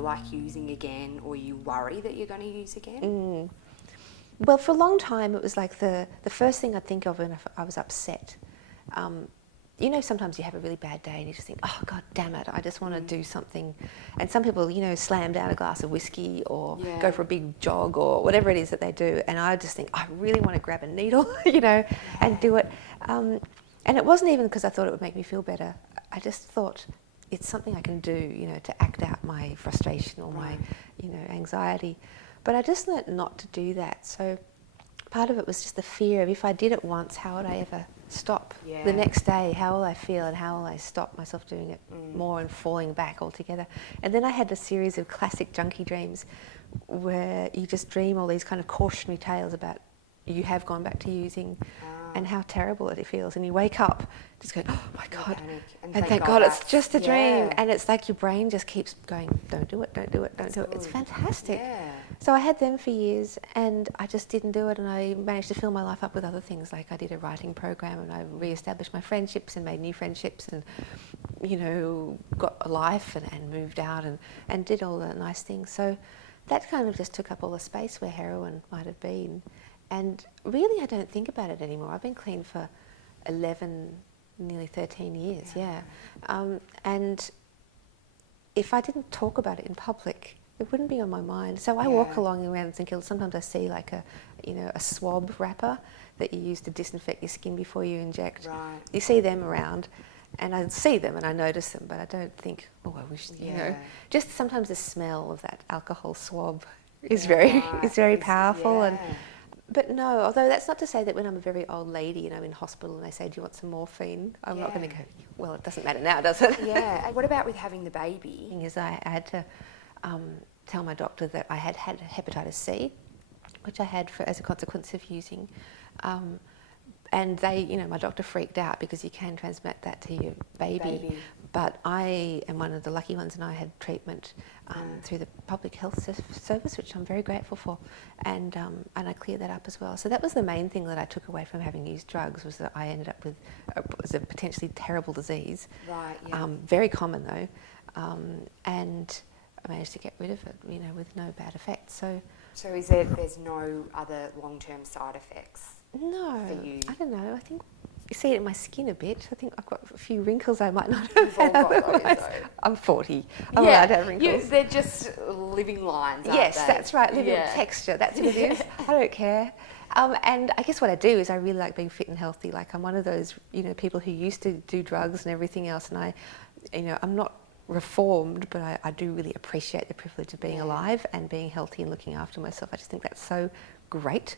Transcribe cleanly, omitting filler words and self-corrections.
feel like using again, or you worry that you're going to use again? Well, for a long time, it was like the first thing I'd think of when I was upset. You know, sometimes you have a really bad day and you just think, oh, God damn it, I just want to do something. And some people, you know, slam down a glass of whiskey or go for a big jog or whatever it is that they do. And I just think, I really want to grab a needle, you know, and do it. And it wasn't even because I thought it would make me feel better. I just thought it's something I can do, you know, to act out my frustration or my, you know, anxiety. But I just learnt not to do that. So part of it was just the fear of, if I did it once, how would I ever stop? The next day, how will I feel and how will I stop myself doing it more and falling back altogether? And then I had a series of classic junkie dreams where you just dream all these kind of cautionary tales about you have gone back to using and how terrible it feels. And you wake up just going, oh my God, and thank God it's just a dream. And it's like your brain just keeps going, don't do it, don't do it, don't do it. It's fantastic. So I had them for years and I just didn't do it, and I managed to fill my life up with other things. Like I did a writing program and I re-established my friendships and made new friendships and, you know, got a life and moved out and did all the nice things. So that kind of just took up all the space where heroin might have been. And really I don't think about it anymore. I've been clean for 11, nearly 13 years, and if I didn't talk about it in public, it wouldn't be on my mind. So I walk along around St Kilda. Sometimes I see like a, you know, a swab wrapper that you use to disinfect your skin before you inject. You see them around, and I see them and I notice them, but I don't think, oh, I wish, you know. Just sometimes the smell of that alcohol swab is very powerful. And but no, although that's not to say that when I'm a very old lady and I'm in hospital and they say, do you want some morphine? I'm not going to go, well, it doesn't matter now, does it? And what about with having the baby? The thing is, I had to tell my doctor that I had had hepatitis C, which I had as a consequence of using. And they, you know, my doctor freaked out because you can transmit that to your baby. But I am one of the lucky ones, and I had treatment through the public health service, which I'm very grateful for, and I cleared that up as well. So that was the main thing that I took away from having used drugs, was that I ended up with was a potentially terrible disease. Very common though, and I managed to get rid of it, you know, with no bad effects. So is there's no other long-term side effects? No, for you? I don't know. I think you see it in my skin a bit. I think I've got a few wrinkles I might not have had otherwise. I'm 40. I'm allowed to have wrinkles. They're just living lines, aren't yes, they? that's right. Living texture. That's what it is. I don't care. And I guess what I do is I really like being fit and healthy. Like I'm one of those, you know, people who used to do drugs and everything else, and I, you know, I'm not reformed, but I do really appreciate the privilege of being alive and being healthy and looking after myself. I just think that's so great.